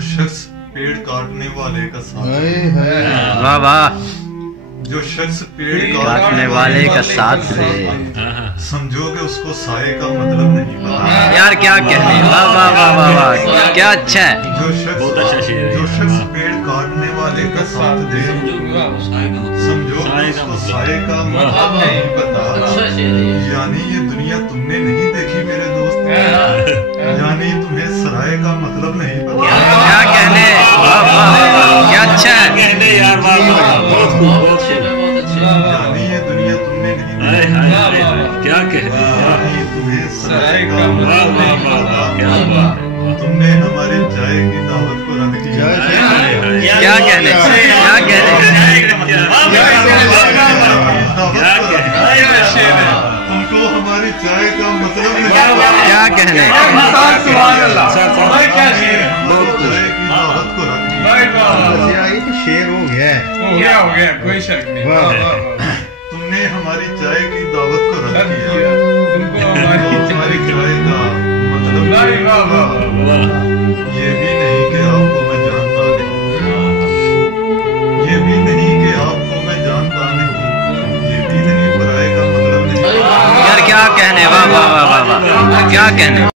जो शख्स पेड़ काटने वाले का साथ वाह वाह, जो शख्स पेड़ काटने वाले का साथ दे, समझो कि उसको साये का मतलब नहीं पता। यार क्या कहने, वाह वाह वाह वाह वाह, क्या अच्छा है। जो शख्स पेड़ काटने वाले का साथ दे, समझो कि उसको साये का मतलब नहीं पता। यानी ये दुनिया तुमने नहीं देखी मेरे दोस्त, यानी तुम्हें सराय का मतलब नहीं पता। क्या कहने, वाह वाह वाह, क्या अच्छा है। यानी ये दुनिया तुमने नहीं देखी, क्या कहने, यानी तुम्हें सराय का मतलब नहीं पता। तुमने हमारे चाय की दावत को रद्द किया। क्या कहने, क्या कहने, तुमको हमारी चाय का मतलब नहीं पता। क्या कहने, दावत को रद्द किया। ये तो शेर हो गया, कोई शक नहीं। तुमने हमारी चाय की दावत को रद्द किया। तुमको हमारी चाय का मतलब ये भी नहीं कि आपको मैं जानता नहीं, ये भी नहीं कि आपको मैं जानता नहीं, ये भी नहीं पराये का मतलब नहीं। यार क्या कहने, वाह वाह वाह वाह वाह, क्या कहने।